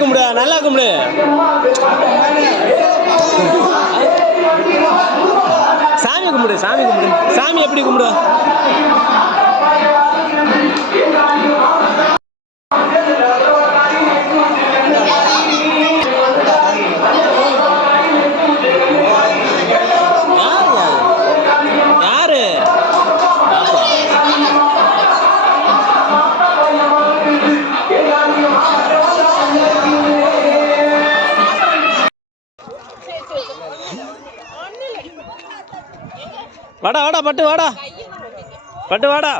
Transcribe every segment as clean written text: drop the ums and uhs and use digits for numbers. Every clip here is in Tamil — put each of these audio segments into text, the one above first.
கும்பிடு, நல்லா கும்பிடு. சாமி கும்பிடு, சாமி கும்பிடு. சாமி எப்படி கும்பிடு? வாடா வாடா பட்டு வாடா, பட்டு வாடா.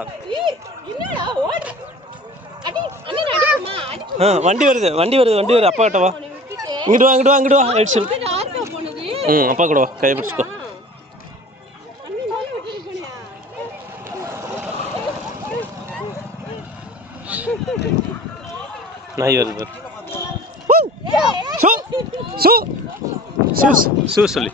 வண்டி வருது, வண்டி வருது, வண்டி வருது. அப்பா கிட்ட வா, இங்கிட்டு வா, இங்கிட்டு வா, இங்கிட்டு வா. எடுத்து அப்பா கூட வா, கையை பிடிச்சிக்கோ. நாய் வருது. சொல்லி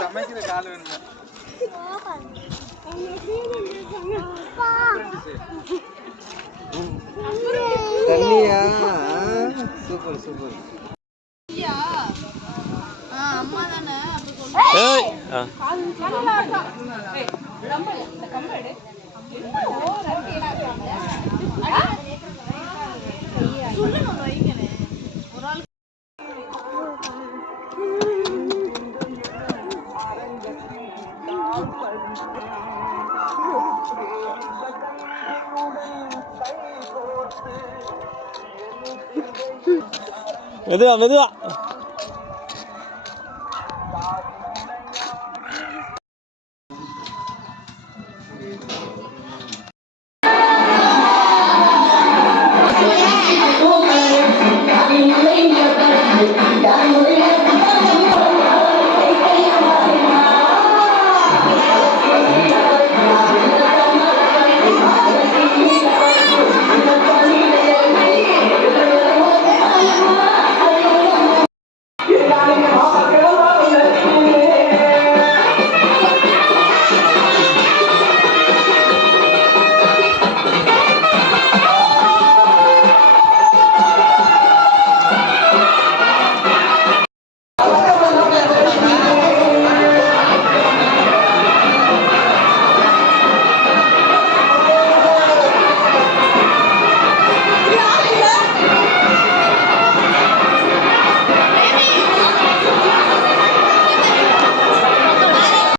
சமைக்கிற கால் தண்ணியா? Super super. அம்மா தானே மெதுவா மெதுவா.